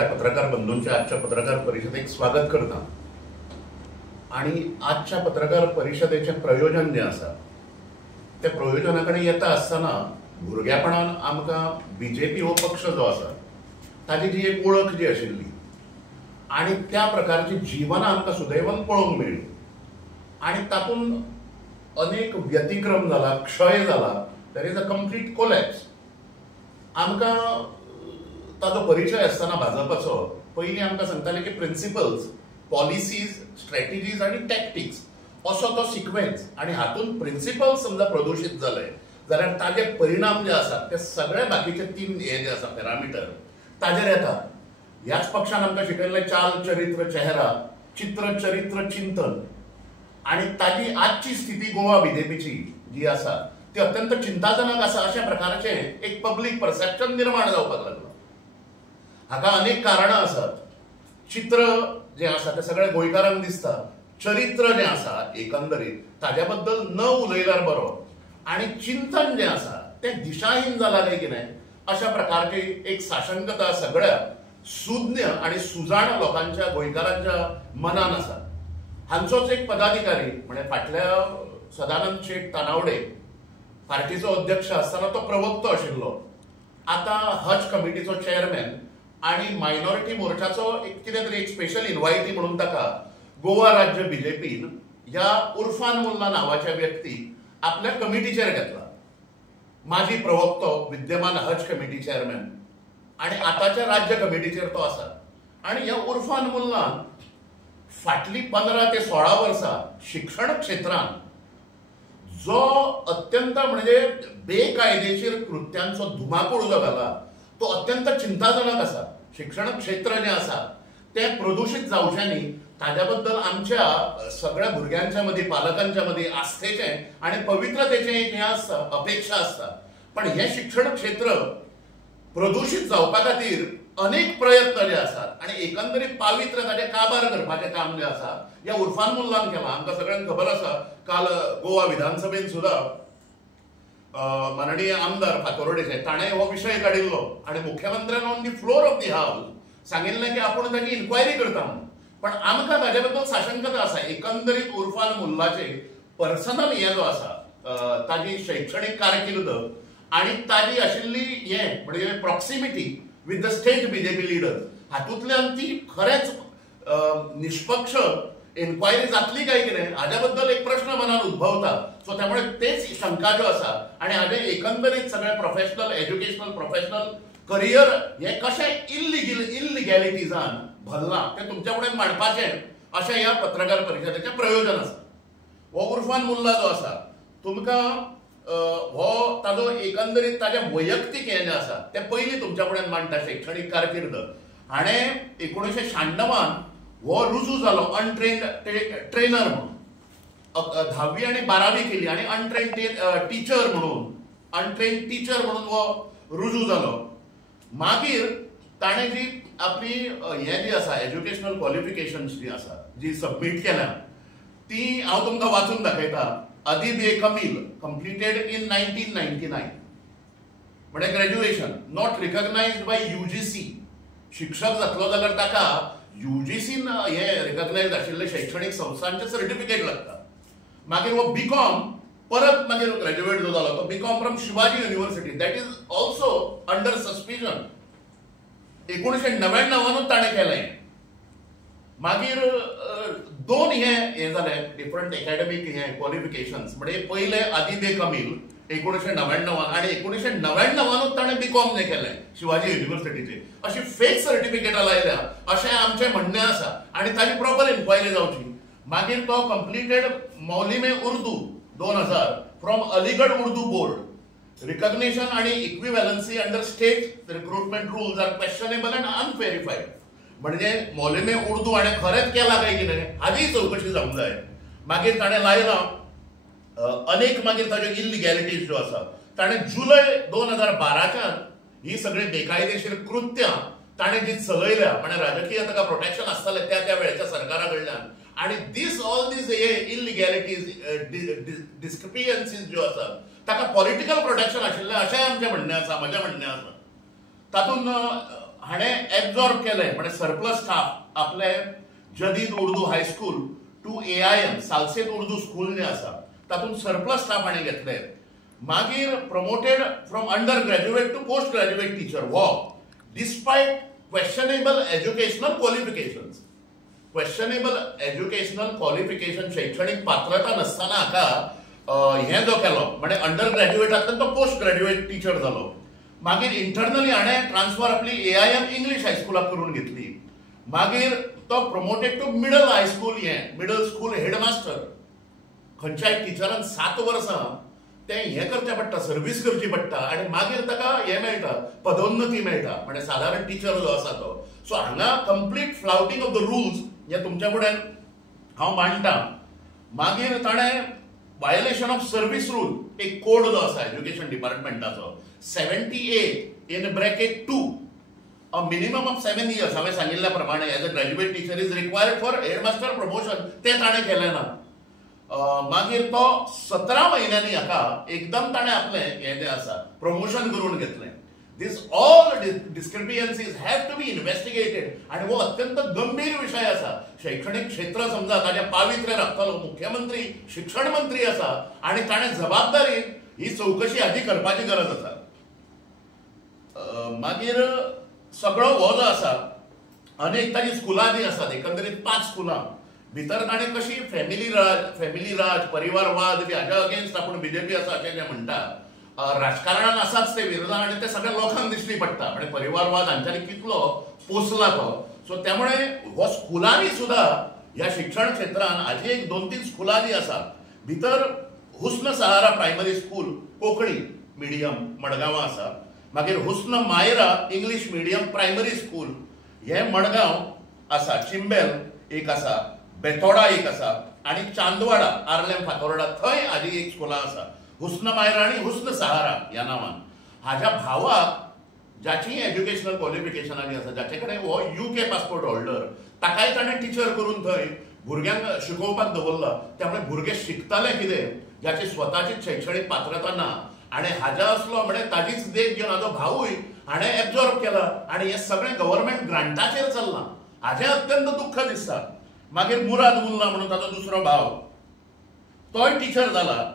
सगळ्या पत्रकार बंधूंच्या आजच्या पत्रकार परिषदेक स्वागत करता। आणि आजच्या पत्रकार परिषदेचे प्रयोजन जे आसा ते प्रयोजनाकडे येता असताना भुरग्यापणान आमकां बीजेपी हो पक्ष जो आसा ताची जी एक वळख जी आशिल्ली आणि त्या प्रकारची जीवनां आमकां सुदैवान पळोवंक मेळ्ळी आणि तातूंत अनेक व्यतिक्रम जाला, क्षय जाला, there is a complete collapse. आमकां ताजो परिचय आसतना भाजपाचो पयलीं आमकां सांगताले की प्रिंसिपल्स, पॉलिसीज, स्ट्रॅटेजीज आणि टॅक्टिक्स असो तो सिक्वेन्स आणि हातूंत प्रिंसिपल्स समजा प्रदूषित जाले जाल्यार ताजे परिणाम जे आसात ते सगळे बाकीचे तीन हे जे आसा पॅरामिटर ताजेर येतात। ह्याच पक्षान आमकां शिकयल्लें चाल, चरित्र, चेहरा, चित्र, चरित्र, चिंतन आणि ताजी आजची स्थिती गोवा बीजेपीची जी आसा ती अत्यंत चिंताजनक आसा अशा प्रकारचे एक पब्लीक परसेप्शन निर्माण जावपाक लागला। हाका अनेक कारणां आसात। चित्र जे आसा ते सगळे गोंयकारांक दिसता, चरित्र जे आसा एकंदरीत ताज्या बद्दल न उलयल्यार बरो आणि चिंतन जे आसा ते दिशाहीन जाला काय कितें अशा प्रकारची एक साशंकता सगळ्या सुज्ञ आणि सुजाण लोकांच्या गोंयकारांच्या मनान आसा। हांचोच एक पदाधिकारी म्हणजे फाटल्या सदानंद शेट तानावडे पार्टीचो अध्यक्ष आसतना तो प्रवक्तो आशिल्लो, आता हज कमिटीचो चेअरमॅन आणि मायनॉरिटी मोर्चाचो एक कितें तरी एक स्पेशल इन्व्हायटी म्हणून ताका गोवा राज्य बीजेपीन ह्या उर्फान मुल्ला नावाच्या व्यक्तीक आपल्या कमिटीचेर घेतला। माजी प्रवक्तो, विद्यमान हज कमिटी चेअरमॅन आणि आताच्या राज्य कमिटीचेर तो आसा। आणि ह्या उर्फान मुल्लान फाटली 15 ते 16 वर्सां शिक्षण क्षेत्रांत जो अत्यंत म्हणजे बेकायदेशीर कृत्यांचो धुमाकूळ जो घाला तो अत्यंत चिंताजनक आसा। शिक्षण क्षेत्र जे आसा ते प्रदूषित जावचें न्ही ताज्या बद्दल आमच्या सगळ्या भुरग्यांच्या मदीं, पालकांच्या मदीं आस्थेचें आणि पवित्रतेचें एक हें आसता, अपेक्षा आसता। पण हें शिक्षण क्षेत्र प्रदूषित जावपा खातीर अनेक प्रयत्न जे आसात आणि एकंदरीत पावित्र ताचे काबार करपाचें काम जे आसा ह्या उर्फान मुल्लान केलां। आमकां सगळ्यांक खबर आसा काल गोवा विधानसभेन सुद्दां माननीय आमदार फातोर्डेचे ताणें हो विशय काडिल्लो आणि मुख्यमंत्र्यान on the floor of the house सांगिल्लें की आपूण ताची इन्क्वायरी करता म्हणून। पण आमकां ताजे बद्दल साशंकता आसा। एकंदरीत उर्फान मुल्लाचे पर्सनल हे जो आसा ताजी शैक्षणीक कारकीर्द आणि ताजी आशिल्ली हे म्हणजे proximity with the state BJP leaders हातूंतल्यान ती खरेंच निष्पक्ष इन्क्वायरी जातली काय कितें हाज्या बद्दल एक प्रश्न मनात उद्भवता। सो त्यामुळे तेच शंका ज्यो आसा आणि हाजे एकंदरीत सगळे प्रोफेशनल, एज्युकेशनल, प्रोफेशनल करियर हे कशें इल्लिगॅलिटीजान भरलां ते तुमच्या फुडें मांडपाचें अशें ह्या पत्रकार परिशदेचें प्रयोजन आसा। हो उर्फान मुल्ला जो आसा तुमकां हो ताजो एकंदरीत ताजें वैयक्तीक हें जें आसा तें पयलीं तुमच्या फुडें मांडटा शैक्षणीक कारकीर्द। हाणें 1996 हो रुजू जालो अनट्रेन्ड ट्रेनर म्हणून, 10वी आणि 12वी केली आणि अनट्रेन्ड टीचर म्हणून हो रुजू जालो। मागीर ताणें जी आपली हें जी आसा एज्युकेशनल क्वॉलिफिकेशन्स जी आसा जी सबमीट केल्या ती हांव तुमकां वाचून दाखयता। अदीब ए कमील कंप्लीटेड इन 1999 म्हणजे graduation not recognised by UGC। शिक्षक जातलो जाल्यार ताका UGCन हे रिकॉग्नाइज्ड आशिल्ले शैक्षणीक संस्थांचे सर्टिफिकेट लागता। मागीर हो बीकॉम परत मागीर ग्रॅज्युएट जो जालो तो BCom from Shivaji university that is also under suspicion. 1999 ताणें केलें। मागीर दोन हे जाले डिफरंट एकेडमीक हे क्वॉलिफिकेशन्स म्हणजे पयले अदीब ए कमील 1999 आणि 1999 ताणें बीकॉम जे केलें शिवाजी युनिव्हर्सिटीचे अशी फेक सर्टिफिकेटां लायल्या अशें आमचें म्हणणें आसा आणि ताची प्रॉपर इन्क्वायरी जावची। मागीर तो कंप्लीटेड मौलिमे Urdu 2000 from Aligarh Urdu board. Recognition आणि equivalency under state recruitment rules are questionable and unverified. म्हणजे मौलिमे उर्दू हाणें खरेंच केला काय कितें हाजी चवकशी जावंक जाय। मागीर ताणें लायलां अनेक मागीर ताज्यो इल्लिगॅलिटीज ज्यो आसा ताणें जुलय 2012च्यान ही सगळी बेकायदेशीर कृत्यां ताणें जी चलयल्या म्हणजे राजकीय ताका प्रोटेक्शन आसतालें त्या वेळेच्या सरकारा कडल्यान आणि ऑल दीस हे इल्लिगॅलिटीज डिस्क्रिपियन्सीज ज्यो आसात ताका पॉलिटिकल प्रोटेक्शन आशिल्लें अशें आमचें म्हणणें आसा, म्हजें म्हणणें आसा। तातूंत हाणें एब्झॉर्ब केलें म्हणजे सरप्लस स्टाफ आपले Jadeed Urdu high school to AIM Salcete Urdu school जे आसा तातूंत सरप्लस स्टाफ हाणें घेतले. मागीर promoted from under graduate to post graduate teacher हो despite questionable educational qualifications. Questionable educational qualification शैक्षणिक पात्रता नसताना हाका हें जो केलो म्हणजे अंडर ग्रॅज्युएटांतल्यान तो पोस्ट ग्रॅज्युएट टीचर जालो. मागीर इंटरनली हाणें ट्रान्सफर आपली AIM इंग्लीश हायस्कुलाक करून घेतली. मागीर तो promoted to middle high school middle school headmaster. खंयच्याय टिचरान 7 वर्सां तें हें करचें पडटा, सर्वीस करची पडटा आनी मागीर ताका हें मेळटा, पदोन्नती मेळटा म्हणजे सादारण टीचर जो आसा तो. सो हांगा complete flouting of the rules हें तुमच्या फुड्यान हांव मांडटां. मागीर ताणें वायोलेशन ऑफ सर्वीस रूल एक कोड जो आसा एज्युकेशन डिपार्टमेंटाचो 78 in bracket 2 a minimum of 7 years हांवें सांगिल्ल्या प्रमाणे as a graduate teacher is required for headmaster promotion तें ताणें केलें ना. मागीर तो 17 म्हयन्यांनी हाका एकदम ताणें आपलें हें जें आसा प्रमोशन करून घेतलें. दिस all डिस्क्रिपियन्सीज have to be investigated आनी हो अत्यंत गंभीर विशय आसा. शैक्षणिक क्षेत्र समजा ताच्या पावित्र्य राखतलो मुख्यमंत्री शिक्षण मंत्री आसा आनी ताणें जबाबदारी ही चवकशी हाची करपाची गरज आसा. मागीर सगळो हो जो आसा अनेक ताजी स्कुलां जी आसात एकंदरीत 5 स्कुलां भितर ताणें कशी फॅमिली राज परिवारवाद बी हाच्या अगेन्स्ट आपूण BJP आसा अशें जें म्हणटा राजकारणान आसाच ते विरोधात आनी ते सगळ्या लोकांक दिश्टी पडटा म्हणजे परिवारवाद हांच्यानी कितलो पोसला तो. सो त्यामुळे हो स्कुलांनी सुद्धा ह्या शिक्षण क्षेत्रान हाजी एक 2-3 स्कुलां जी आसा भितर हुस्न सहारा प्रायमरी स्कूल कोंकणी मिडियम मडगांवां आसा. मागीर हुस्न मायरा इंग्लीश मिडियम प्रायमरी स्कूल हे मडगांव आसा. चिंबेल एक आसा, बेतोडा एक आसा आनी चांदवाडा आर्लेम फातोर्डा थंय हाजी एक स्कुलां आसा. हुस्न मायरा आनी हुस्न सहारा ह्या नांवान. हाज्या भावाक जाची एज्युकेशनल क्वॉलिफिकेशनां जी आसा जाचे कडेन हो UK पासपोर्ट होल्डर ताकाय ताणें टिचर करून थंय भुरग्यांक शिकोवपाक दवरला. त्यामुळे भुरगे शिकताले कितें जाची स्वताची शैक्षणिक पात्रता ना आनी हाज्या असलो म्हणजे ताजीच देख घेवन हाजो भावूय हाणें एब्झॉर्ब केला आनी हें सगळें गव्हर्मेंट ग्रांटाचेर चल्लां. हाजें अत्यंत दुख्ख दिसता. मागीर मुराद मुल्ला म्हणून ताजो दुसरो भाव तोय टिचर जाला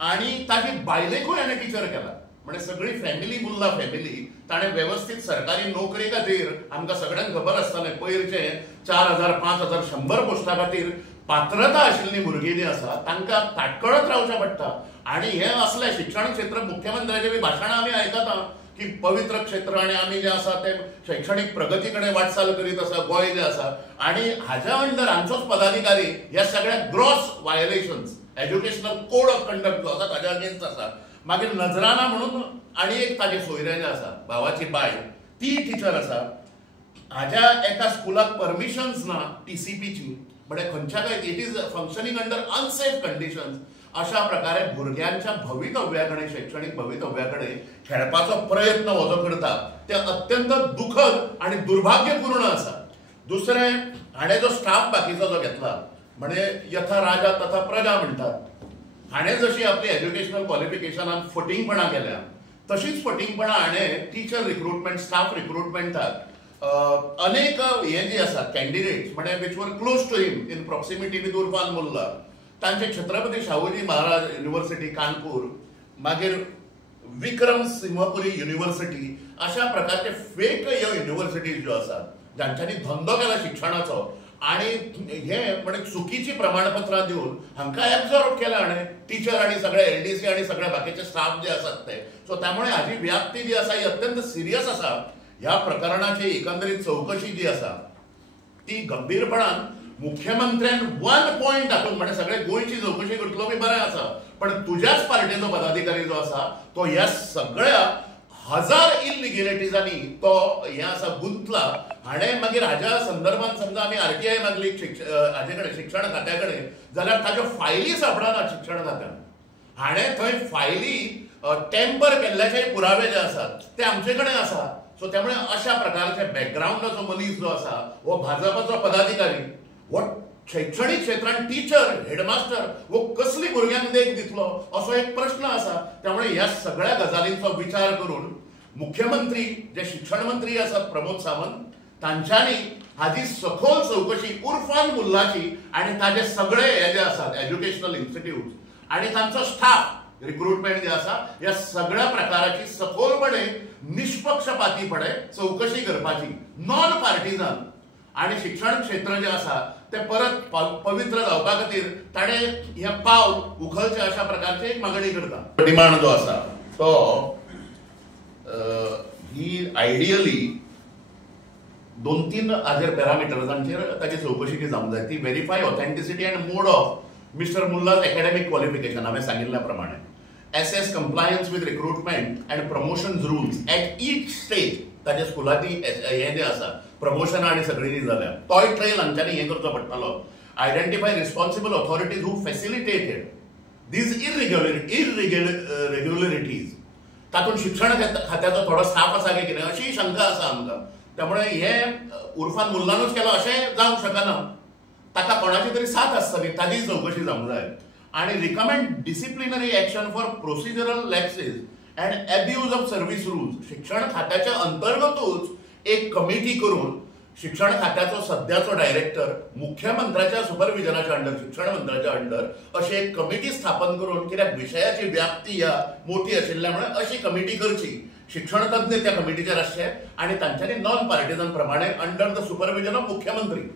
आनी ताजी बायलेकूय हाणें टिचर केला. म्हणजे सगळी फॅमिली मुल्ला फॅमिली ताणें वेवस्थीत सरकारी नोकरे खातीर आमकां सगळ्यांक खबर आसतलें पयरचे 4000 5000 100 पोस्टा खातीर पात्रता आशिल्लीं भुरगीं जीं आसा तांकां ताटकळत रावचें पडटा. आनी हें असलें शिक्षण क्षेत्र मुख्यमंत्र्याचें बी भाशणां आमी आयकता की पवित्र क्षेत्र आनी आमी जें आसा तें शैक्षणीक प्रगती कडेन वाटचाल करीत आसा गोंय जें आसा आनी हाज्या अंडर हांचोच पदाधिकारी ह्या सगळ्या gross violations educational code of conduct जो आसा ताज्या अगेन्स्ट आसा. मागीर नजराना म्हणून आनी एक ताजे सोयरे जे आसा भावाची बाय ती टिचर आसा. हाज्या एका स्कुलाक परमिशन्स ना TCPची म्हणजे खंयच्या it is functioning under unsafe conditions. अशा प्रकारे भुरग्यांच्या भवितव्याकडे शैक्षणिक भवितव्याकडे खेळपाचो प्रयत्न हो जो करता ते अत्यंत दुखद आणि दुर्भाग्यपूर्ण आसा. दुसरें हाणें जो स्टाफ बाकीचो जो घेतला म्हणजे यथा राजा तथा प्रजा म्हणटात. हाणें जशी आपली एज्युकेशनल क्वॉलिफिकेशनान फटिंगपणां केल्या तशीच फटिंगपणां हाणें टीचर रिक्रुटमेंट स्टाफ रिक्रुटमेंटाक अनेक हे जी आसात कॅन्डिडेट्स म्हणजे which were close to him in proximity with Irfan Mulla तांचे छत्रपती शाहूजी महाराज युनिव्हर्सिटी कानपूर मागीर विक्रम सिंहपुरी युनिव्हर्सिटी अशा प्रकारचे फेक ह्यो युनिव्हर्सिटीज ज्यो आसात जांच्यांनी धंदो केला शिक्षणाचो आणि हे म्हणजे चुकीची प्रमाणपत्रां दिवन हांकां एब्झॉर्ब केला हाणें टीचर आनी सगळे LDC आनी सगळे बाकीचे स्टाफ जे आसात ते. सो त्यामुळे हाजी व्याप्ती जी आसा ही अत्यंत सिरियस आसा. ह्या प्रकरणाची एकंदरीत चौकशी जी आसा ती गंभीरपणान मुख्यमंत्र्यान 1 पॉइंट हातून म्हणजे सगळे गोंयची चौकशी करतलो बी बरें आसा पण तुज्याच पार्टीचो पदाधिकारी जो आसा तो ह्या सगळ्या 1000 इलिगॅलिटीजांनी तो हे आसा गुंतला. हाणें मागीर हाज्या संदर्भात समजा आमी RTI मागली हाजे कडेन शिक्षण खात्या कडेन जाल्यार ताज्यो फायली सापडना शिक्षण खात्यान. हाणें थंय फायली टेम्पर केल्ल्याचे पुरावे जे आसात ते आमचे कडेन आसा. सो त्यामुळे अशा प्रकारचे बॅकग्राऊंडाचो मनीस जो आसा हो भाजपाचो पदाधिकारी हो शैक्षणिक क्षेत्रांत टीचर हेडमास्टर वो कसली भुरग्यांक देख दितलो असो एक प्रश्न आसा. त्यामुळे ह्या सगळ्या गजालींचो विचार करून मुख्यमंत्री जे शिक्षण मंत्री आसात प्रमोद सावंत तांच्यांनी हाची सखोल चौकशी उर्फान मुल्लाची आणि ताजे सगळे हे जे आसात एज्युकेशनल इन्स्टिट्यूट आणि तांचो स्टाफ रिक्रुटमेंट जे आसा ह्या सगळ्या प्रकाराची सखोलपणे निष्पक्षपातीपणे चौकशी करपाची नॉन पार्टिजन आणि शिक्षण क्षेत्र जे आसा ते परत पवित्र जावपा खातीर ताणें हें पावल उखलचें अशा प्रकारची एक मागणी करता. डिमांड जो आसा तो ही आयडियली 2-3 हाजेर पॅरामिटर्सांचेर ताची चौकशी जी जावंक जाय ती verify authenticity and mode of mister Mulla's academic qualification हांवें सांगिल्ल्या प्रमाणे assess compliance with recruitment and promotions rules at each stage ताजे स्कुलांनी हे जे आसा प्रमोशन आणि सगळी जाल्या तोय ट्रेल हांच्यांनी हे करचो पडटलो. Identify responsible authorities who facilitated these irregularities. तातूंत शिक्षण खात्याचो थोडो स्टाफ आसा काय कितें अशी शंका आसा आमकां. त्यामुळे हे उर्फान मुल्लानूच केलो अशें जावंक शकना. ताका कोणाची तरी साथ आसतली ताजी चौकशी जावंक जाय. आणि recommend disciplinary action for procedural lapses and abuse of service rules. शिक्षण खात्याच्या अंतर्गतूच एक कमिटी करून शिक्षण खात्याचो सध्याचो डायरेक्टर मुख्यमंत्र्याच्या सुपरविजनाच्या अंडर शिक्षण मंत्र्याच्या अंडर अशी एक कमिटी स्थापन करून कित्याक विशयाची व्याप्ती ह्या मोठी आशिल्ल्यामुळे अशी कमिटी करची. शिक्षण तज्ञ त्या कमिटीचेर आसचे आणि तांच्यांनी नॉन पार्टिजन प्रमाणे अंडर द सुपरविजन ऑफ मुख्यमंत्री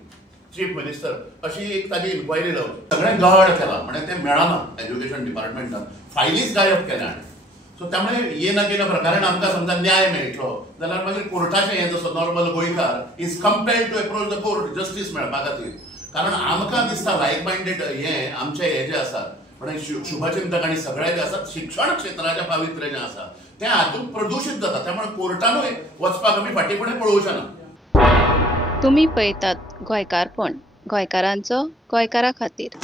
चीफ मिनिस्टर अशी एक ताजी इन्क्वायरी जावची. सगळें गड केला म्हणजे ते मेळना एज्युकेशन डिपार्टमेंटान फायलीच गायब केल्या. सो त्यामुळे येना केल्या प्रकारान आमकां समजा न्याय मेळटलो जाल्यार मागीर कोर्टाचें हें जसो नॉर्मल गोंयकार is compelled to approach the court justice मेळपा खातीर. कारण आमकां दिसता लायक मायंडेड हें आमचे हे जे आसात म्हणजे शुभचिंतक आणि सगळे जे आसात शिक्षण क्षेत्राचें पावित्र्य जें आसा तें हातूंत प्रदूशीत जाता. त्यामुळे कोर्टानूय वचपाक आमी फाटीं पळोवचे ना. तुम्ही पळयतात गोंयकारपण गोंयकारांचो गोंयकारा खातीर.